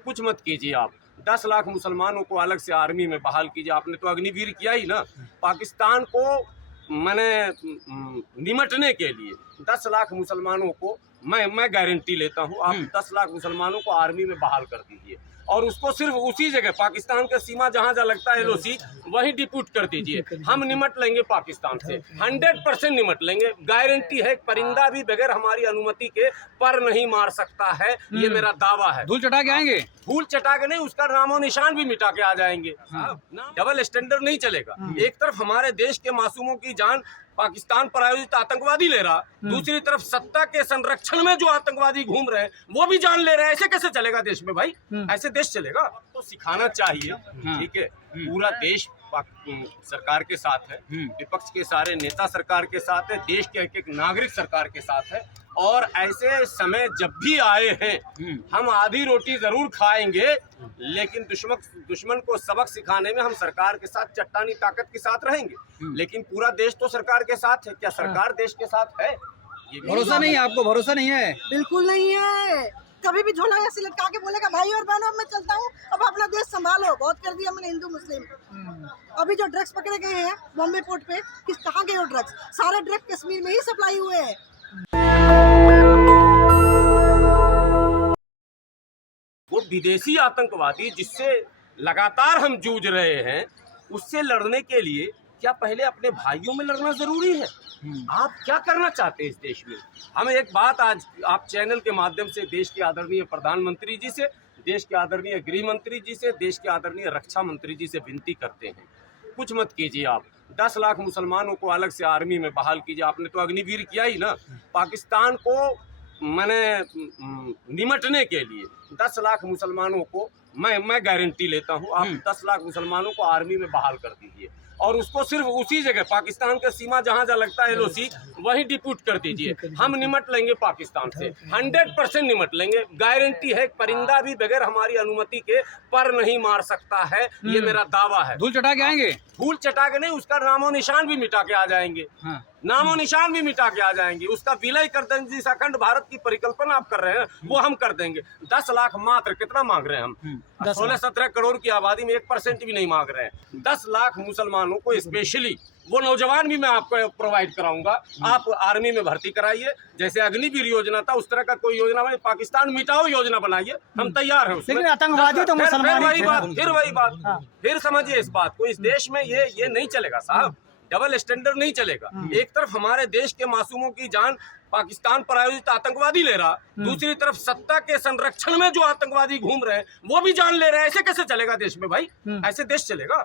कुछ मत कीजिए आप। 10 लाख मुसलमानों को अलग से आर्मी में बहाल कीजिए। आपने तो अग्निवीर किया ही ना। पाकिस्तान को निमटने के लिए 10 लाख मुसलमानों को मैं गारंटी लेता हूँ, आप 10 लाख मुसलमानों को आर्मी में बहाल कर दीजिए और उसको सिर्फ उसी जगह पाकिस्तान का सीमा जहाँ जहाँ लगता है LOC वहीं डिप्यूट कर दीजिए। हम निमट लेंगे पाकिस्तान से, 100% निमट लेंगे। गारंटी है, परिंदा भी बगैर हमारी अनुमति के पर नहीं मार सकता है, ये मेरा दावा है। धूल चटा के आएंगे, धूल चटा के नहीं, उसका नामो निशान भी मिटा के आ जाएंगे। डबल स्टैंडर्ड नहीं चलेगा। एक तरफ हमारे देश के मासूमों की जान पाकिस्तान प्रायोजित आतंकवादी ले रहा, दूसरी तरफ सत्ता के संरक्षण में जो आतंकवादी घूम रहे हैं वो भी जान ले रहे हैं। ऐसे कैसे चलेगा देश में भाई? ऐसे देश चलेगा? तो सिखाना चाहिए, ठीक है। पूरा देश सरकार के साथ है, विपक्ष के सारे नेता सरकार के साथ है, देश के एक एक नागरिक सरकार के साथ है। और ऐसे समय जब भी आए हैं हम आधी रोटी जरूर खाएंगे, लेकिन दुश्मन को सबक सिखाने में हम सरकार के साथ चट्टानी ताकत के साथ रहेंगे। लेकिन पूरा देश तो सरकार के साथ है। क्या सरकार देश के साथ है? ये भरोसा नहीं है आपको? भरोसा नहीं है? बिल्कुल नहीं है। कभी भी झोला ऐसे लटका के बोलेगा भाई और बहनों मैं चलता हूँ, अब अपना देश संभालो। बहुत कर दिया मैंने हिंदू मुस्लिम। अभी जो ड्रग्स पकड़े गए हैं बॉम्बे पोर्ट पे, कहाँ गए वो ड्रग्स? सारे ड्रग्स कश्मीर में ही सप्लाई हुए हैं। वो विदेशी आतंकवादी जिससे लगातार हम जूझ रहे हैं, उससे लड़ने के लिए क्या पहले अपने भाइयों में लड़ना जरूरी है? आप क्या करना चाहते हैं इस देश में? हम एक बात आज आप चैनल के माध्यम से देश के आदरणीय प्रधानमंत्री जी से, देश के आदरणीय गृह मंत्री जी से, देश के आदरणीय रक्षा मंत्री जी से विनती करते हैं, कुछ मत कीजिए आप। 10 लाख मुसलमानों को अलग से आर्मी में बहाल कीजिए। आपने तो अग्निवीर किया ही ना। पाकिस्तान को निमटने के लिए 10 लाख मुसलमानों को मैं गारंटी लेता हूँ, आप 10 लाख मुसलमानों को आर्मी में बहाल कर दीजिए और उसको सिर्फ उसी जगह पाकिस्तान का सीमा जहाँ जहाँ लगता है LOC वहीं डिप्यूट कर दीजिए। हम निमट लेंगे पाकिस्तान से, 100% निमट लेंगे। गारंटी है, परिंदा भी बगैर हमारी अनुमति के पर नहीं मार सकता है, ये मेरा दावा है। धूल चटा के आएंगे, धूल चटा के नहीं, उसका नामो निशान भी मिटा के आ जाएंगे। नामो निशान भी मिटा के आ जाएंगे। उसका विलय कर देंगे। जिस अखंड भारत की परिकल्पना आप कर रहे हैं वो हम कर देंगे। 10 लाख मात्र कितना मांग रहे हैं हम? 16-17 करोड़ की आबादी में 1% भी नहीं मांग रहे हैं। 10 लाख मुसलमानों को स्पेशली वो नौजवान भी मैं आपको प्रोवाइड कराऊंगा। आप आर्मी में भर्ती कराइए। जैसे अग्निवीर योजना था उस तरह का कोई योजना बने, पाकिस्तान मिटाओ योजना बनाइए, हम तैयार हैं उसमें। लेकिन आतंकवादी तो मुसलमान फिर वही बात फिर समझिए इस बात को। इस देश में ये नहीं चलेगा साहब, डबल स्टैंडर्ड नहीं चलेगा। एक तरफ हमारे देश के मासूमों की जान पाकिस्तान प्रायोजित आतंकवादी ले रहा, दूसरी तरफ सत्ता के संरक्षण में जो आतंकवादी घूम रहे हैं वो भी जान ले रहे हैं। ऐसे कैसे चलेगा देश में भाई? ऐसे देश चलेगा?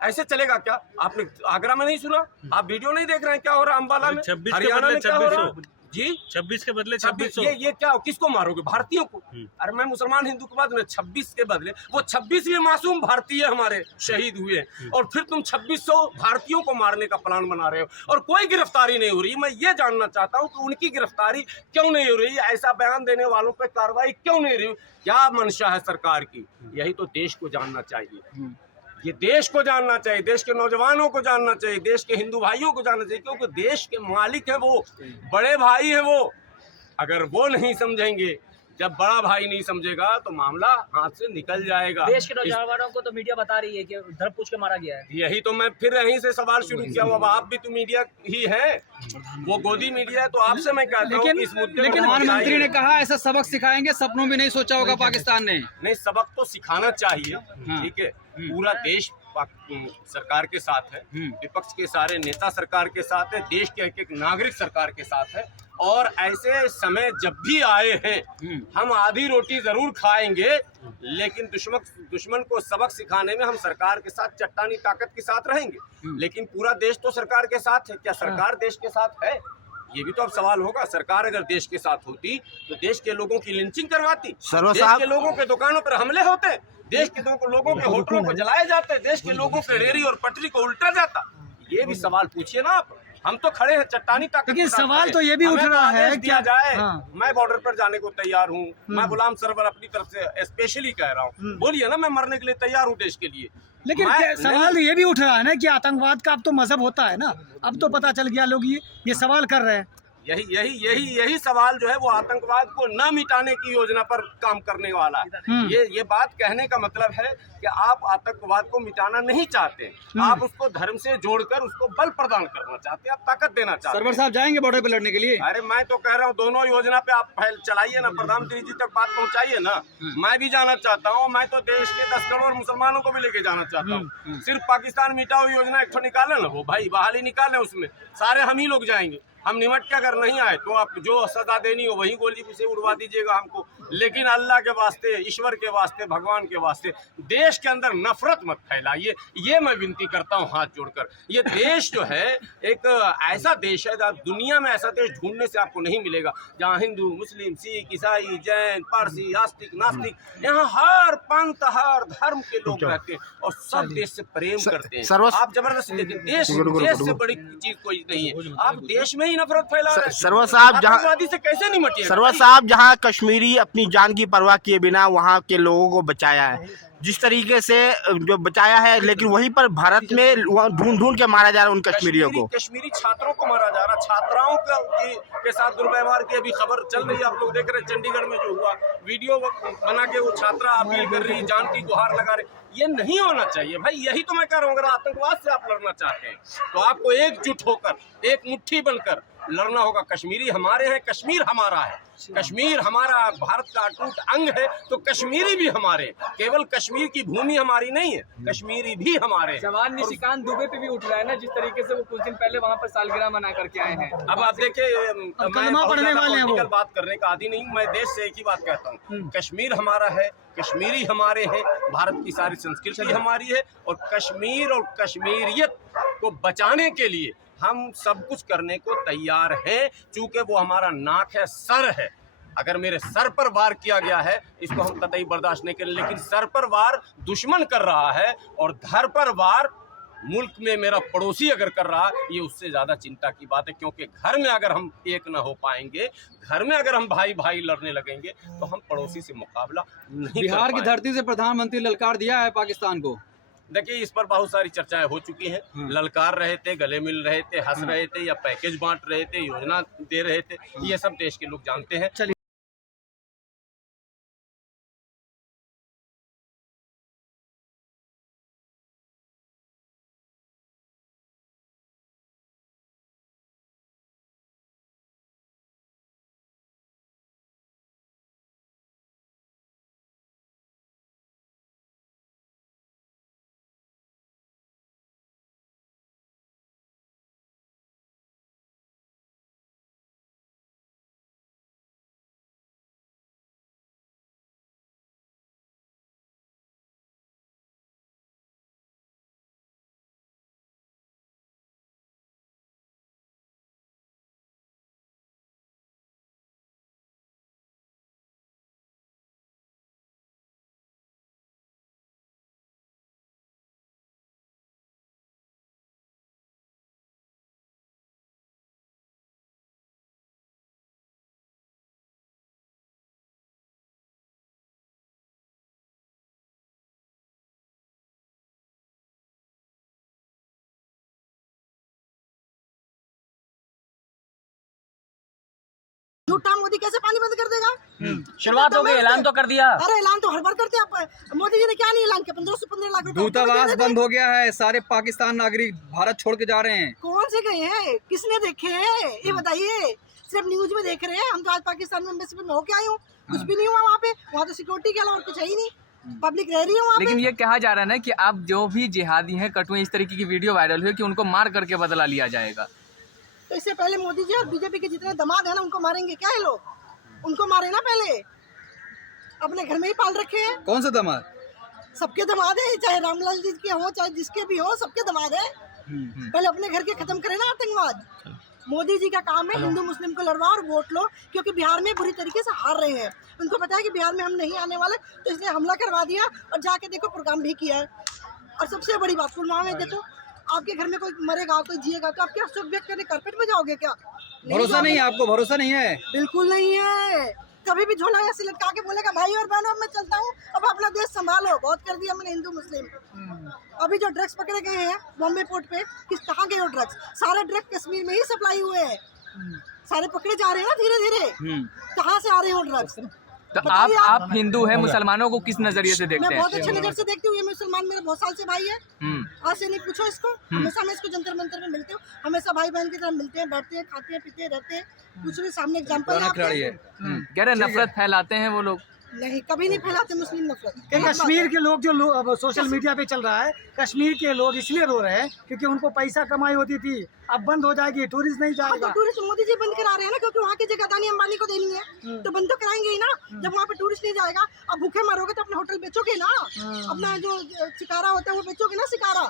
ऐसे चलेगा क्या? आपने आगरा में नहीं सुना? आप वीडियो नहीं देख रहे हैं क्या हो रहा है अम्बाला में, हरियाणा में क्या हो रहा है? जी 26 के बदले 2600। ये क्या? किसको मारोगे? भारतीयों को? अरे मैं मुसलमान हिंदू के बाद 26 के बदले वो 26 भी मासूम भारतीय हमारे शहीद हुए हैं और फिर तुम 2600 भारतीयों को मारने का प्लान बना रहे हो और कोई गिरफ्तारी नहीं हो रही। मैं ये जानना चाहता हूँ कि उनकी गिरफ्तारी क्यों नहीं हो रही? ऐसा बयान देने वालों पर कार्रवाई क्यों नहीं रही? क्या मंशा है सरकार की? यही तो देश को जानना चाहिए। ये देश को जानना चाहिए, देश के नौजवानों को जानना चाहिए, देश के हिंदू भाइयों को जानना चाहिए, क्योंकि देश के मालिक है वो, बड़े भाई है वो। अगर वो नहीं समझेंगे, जब बड़ा भाई नहीं समझेगा तो मामला हाथ से निकल जाएगा। देश के नौजवानों को तो मीडिया बता रही है कि धर पूछ के मारा गया है। यही तो मैं फिर यहीं से सवाल शुरू किया हूँ। अब आप भी तो मीडिया ही है, वो गोदी मीडिया है, तो आपसे मैं कहता हूँ इस मुद्दे। लेकिन प्रधानमंत्री ने कहा ऐसा सबक सिखाएंगे, सपनों में नहीं सोचा होगा पाकिस्तान ने। नहीं, सबक तो सिखाना चाहिए, ठीक है। पूरा देश सरकार के साथ है, विपक्ष के सारे नेता सरकार के साथ है, देश के एक एक नागरिक सरकार के साथ है। और ऐसे समय जब भी आए हैं हम आधी रोटी जरूर खाएंगे, लेकिन दुश्मन को सबक सिखाने में हम सरकार के साथ चट्टानी ताकत के साथ रहेंगे। लेकिन पूरा देश तो सरकार के साथ है। क्या सरकार देश के साथ है? ये भी तो अब सवाल होगा। सरकार अगर देश के साथ होती तो देश के लोगों की लिंचिंग करवाती, देश के लोगों के दुकानों पर हमले होते, देश के लोगों के होटलों को जलाए जाते, देश के लोगों के रेरी और पटरी को उल्टा जाता। ये भी सवाल पूछिए ना आप। हम तो खड़े हैं चट्टानी ताकत। लेकिन सवाल तो ये भी उठ रहा है क्या जाए। मैं बॉर्डर पर जाने को तैयार हूँ। मैं गुलाम सरवर अपनी तरफ से स्पेशली कह रहा हूँ, बोलिए ना, मैं मरने के लिए तैयार हूँ देश के लिए। लेकिन सवाल ये भी उठ रहा है ना कि आतंकवाद का अब तो मजहब होता है ना। अब तो पता चल गया, लोग ये सवाल कर रहे हैं। यही सवाल जो है वो आतंकवाद को न मिटाने की योजना पर काम करने वाला है। ये बात कहने का मतलब है कि आप आतंकवाद को मिटाना नहीं चाहते, आप उसको धर्म से जोड़कर उसको बल प्रदान करना चाहते हैं, आप ताकत देना चाहते हैं। सरवर साहब जाएंगे बॉर्डर पे लड़ने के लिए? अरे मैं तो कह रहा हूँ दोनों योजना पे आप चलाइए ना, प्रधानमंत्री जी तक बात पहुँचाइए ना। मैं भी जाना चाहता हूँ, मैं तो देश के 10 करोड़ मुसलमानों को भी लेके जाना चाहता हूँ। सिर्फ पाकिस्तान मिटाओ योजना एक तो निकाले ना, वो भाई बहाली निकाले, उसमें सारे हम ही लोग जाएंगे। हम निमट के अगर नहीं आए तो आप जो सजा देनी हो वही गोली से उड़वा दीजिएगा हमको, लेकिन अल्लाह के वास्ते, ईश्वर के वास्ते, भगवान के वास्ते देश के अंदर नफरत मत फैलाइए, ये मैं विनती करता हूँ हाथ जोड़कर। ये देश जो है एक ऐसा देश है, दुनिया में ऐसा देश ढूंढने से आपको नहीं मिलेगा जहाँ हिंदू, मुस्लिम, सिख, ईसाई, जैन, पारसी, आस्तिक, नास्तिक, यहाँ हर पंथ, हर धर्म के लोग रहते हैं और सब देश से प्रेम करते हैं। आप जबरदस्ती देखें, देश से बड़ी चीज कोई नहीं है, आप देश में ही नफरत फैला रहे हैं। सरवर साहब जहाँ आतंकवादी से कैसे निपटिएगा? सरवर साहब जहाँ कश्मीरी अपनी जान की परवाह किए बिना वहाँ के लोगों को बचाया है, जिस तरीके से जो बचाया है, लेकिन वहीं पर भारत में ढूंढ ढूंढ के मारा जा रहा है उन कश्मीरियों को। कश्मीरी छात्रों को मारा जा रहा, छात्राओं के साथ दुर्व्यवहार की अभी खबर चल रही है, आप लोग देख रहे हैं चंडीगढ़ में जो हुआ, वीडियो बना के वो छात्रा अपील कर रही, जान की गुहार लगा रही। ये नहीं होना चाहिए भाई, यही तो मैं कह रहा हूँ। अगर आतंकवाद से आप लड़ना चाहते हैं तो आपको एकजुट होकर, एक मुट्ठी बनकर लड़ना होगा। कश्मीरी हमारे हैं, कश्मीर हमारा है, कश्मीर हमारा भारत का अटूट अंग है, तो कश्मीरी भी हमारे, केवल कश्मीर की भूमि हमारी नहीं है, कश्मीरी भी हमारे हैं। जवान निशिकांत दुबे पे भी उठ रहा है ना, जिस तरीके से वो कुछ दिन पहले वहाँ पर सालगिरह मना करके आए हैं। अब आप देखिए, मैं पॉलिटिकल बात करने का आदी नहीं हूँ, मैं देश से एक ही बात कहता हूँ, कश्मीर हमारा है, कश्मीरी हमारे हैं, भारत की सारी संस्कृति हमारी है, और कश्मीर और कश्मीरियत को बचाने के लिए हम सब कुछ करने को तैयार हैं, चूंकि वो हमारा नाक है, सर है। अगर मेरे सर पर वार किया गया है इसको हम कतई बर्दाश्त नहीं करें, लेकिन सर पर वार दुश्मन कर रहा है और धर पर वार मुल्क में मेरा पड़ोसी अगर कर रहा है, ये उससे ज्यादा चिंता की बात है। क्योंकि घर में अगर हम एक न हो पाएंगे, घर में अगर हम भाई भाई लड़ने लगेंगे तो हम पड़ोसी से मुकाबला नहीं। बिहार की धरती से प्रधानमंत्री ललकार दिया है पाकिस्तान को। देखिए, इस पर बहुत सारी चर्चाएं हो चुकी हैं, ललकार रहे थे, गले मिल रहे थे, हंस रहे थे, या पैकेज बांट रहे थे, योजना दे रहे थे, ये सब देश के लोग जानते हैं। झूठा मोदी कैसे पानी बंद कर देगा? शुरुआत हो गई, ऐलान तो कर दिया। अरे ऐलान तो हर बार करते हैं, मोदी जी ने क्या नहीं ऐलान किया? 15 से 15 लाख रुपए दूतावास बंद हो गया है, सारे पाकिस्तान नागरिक भारत छोड़ के जा रहे हैं। कौन से गए हैं, किसने देखे हैं, ये बताइए। सिर्फ न्यूज में देख रहे हैं। हम तो आज पाकिस्तान में एम्बेसी में होके आए हूँ, कुछ भी नहीं हुआ वहाँ पे। वहाँ तो सिक्योरिटी के अलावा कुछ है ही नहीं, पब्लिक रह रही है वहाँ पे। लेकिन ये कहा जा रहा है ना कि आप जो भी जिहादी हैं, कटुए, इस तरीके की वीडियो वायरल हुई कि उनको मार करके बदला लिया जाएगा। तो इससे पहले मोदी जी और बीजेपी के जितने दामाद है ना, उनको मारेंगे क्या है लोग? उनको मारे ना, पहले अपने घर में ही पाल रखे हैं। कौन सा दामाद? सबके दामाद है, चाहे रामलाल जी के हो, चाहे जिसके भी हो, सबके दामाद है। पहले अपने घर के खत्म करे ना आतंकवाद। मोदी जी का काम है हिंदू मुस्लिम को लड़वाओ और वोट लो, क्योंकि बिहार में बुरी तरीके से हार रहे हैं। उनको पता है कि बिहार में हम नहीं आने वाले, तो इसलिए हमला करवा दिया और जाके देखो प्रोग्राम भी किया है। और सबसे बड़ी बात, पुलवामा में देखो, आपके घर में कोई मरेगा, कोई जिएगा, तो आप क्या शोक व्यक्त करने कारपेट में जाओगे क्या? भरोसा नहीं है आपको? भरोसा नहीं है? बिल्कुल नहीं है। कभी भी झोला ऐसे लटका के बोलेगा भाई और बहनों अब मैं चलता हूँ, अब अपना देश संभालो। बहुत कर दिया मैंने हिंदू मुस्लिम। अभी जो ड्रग्स पकड़े गए हैं बॉम्बे पोर्ट पे, कहाँ गए वो ड्रग्स? सारे ड्रग्स कश्मीर में ही सप्लाई हुए हैं। सारे पकड़े जा रहे हैं ना धीरे धीरे। कहाँ से आ रहे हैं वो ड्रग्स? तो आप हिंदू है, मुसलमानों को किस नजरिए से देखते मैं हैं? बहुत अच्छे नजर से देखती हूँ। ये मुसलमान मेरा बहुत साल से भाई है। आज से नहीं पूछो इसको, हमेशा मैं इसको जंतर मंतर में मिलती हूँ, हमेशा भाई बहन की तरह मिलते हैं, बैठते हैं, खाते हैं, पीते रहते हैं। कुछ भी सामने एग्जाम्पल कह रहे नफरत फैलाते हैं वो लोग। नहीं, कभी नहीं फैलाते मुस्लिम नफरत। कश्मीर के लोग जो अब सोशल मीडिया पे चल रहा है, कश्मीर के लोग इसलिए रो रहे हैं क्योंकि उनको पैसा कमाई होती थी, अब बंद हो जाएगी, टूरिस्ट नहीं जाएगा। टूरिस्ट मोदी जी बंद करा रहे हैं ना, क्योंकि वहाँ की जगह अदानी अंबानी को देनी है, तो बंद तो कराएंगे ही ना। जब वहाँ पे टूरिस्ट नहीं जाएगा, अब भूखे मरोगे तो अपने होटल बेचोगे ना, अपना जो शिकारा होता है वो बेचोगे ना शिकारा,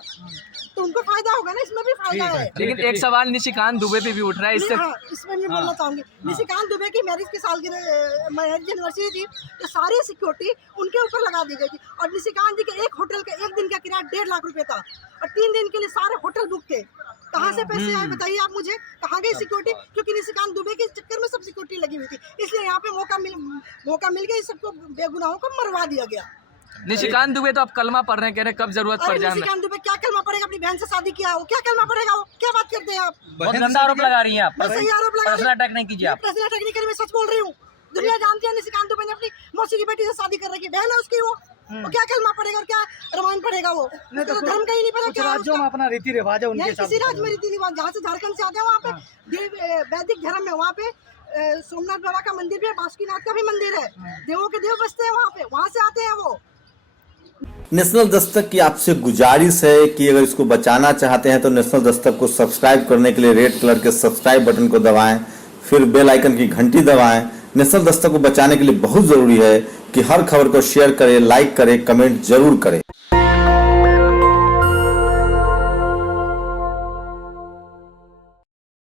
तो उनको फायदा होगा ना, इसमें भी फायदा है। लेकिन एक सवाल निशिकांत दुबे पे भी उठ रहा है इससे। इसमें मैं बोलना चाहूंगी, निशिकांत दुबे की मैरिज की सालगिरह मैरिज एनिवर्सरी थी, तो सारी सिक्योरिटी उनके ऊपर लगा दी गई थी, और निशिकांत जी के एक होटल का एक दिन का किराया 1.5 लाख रुपए था, और 3 दिन के लिए सारे होटल बुक थे। कहाँ से पैसे आए बताइए आप मुझे, कहाँ गई सिक्योरिटी? क्योंकि निशिकांत दुबे के चक्कर में सब सिक्योरिटी लगी हुई थी, इसलिए यहाँ पे मौका मिल गया, सबको बेगुनाहों को मरवा दिया गया। निशिकांत दुबे तो आप कल्मा पढ़ रहे हैं, कह रहे कब जरूरत पड़ जाए। निशिकांत दुबे क्या कलमा पड़ेगा? अपनी बहन से शादी किया, वो क्या कलमा पड़ेगा? वो क्या बात करते हैं आप? बहुत गंदा आरोप लगा रही हैं आप। मैं सही आरोप लगा रही हूँ। पर्सनल अटैक नहीं कीजिए आप। पर्सनल अटैक नहीं करी, मैं सच बोल रही हूँ। दुनिया जानती है निशिकांत दुबे ने अपनी मौसी की बेटी से शादी कर रखी, बहन है उसकी वो क्या कलमा पड़ेगा और क्या रामायण पड़ेगा? वो तो धर्म का ही नहीं पता क्या है राज्यों में अपना रीति रिवाज है उनके किसी राज्य में रीति रिवाज। जहाँ से झारखंड से आते हैं वहाँ पे वैदिक धर्म है, वहाँ पे सोमनाथ बाबा का मंदिर भी है, बासुकीनाथ का भी मंदिर है, देवों के देव बसते हैं वहाँ पे, वहाँ से आते हैं वो। नेशनल दस्तक की आपसे गुजारिश है कि अगर इसको बचाना चाहते हैं तो नेशनल दस्तक को सब्सक्राइब करने के लिए रेड कलर के सब्सक्राइब बटन को दबाएं, फिर बेल आइकन की घंटी दबाएं। नेशनल दस्तक को बचाने के लिए बहुत जरूरी है कि हर खबर को शेयर करें, लाइक करें, कमेंट जरूर करें।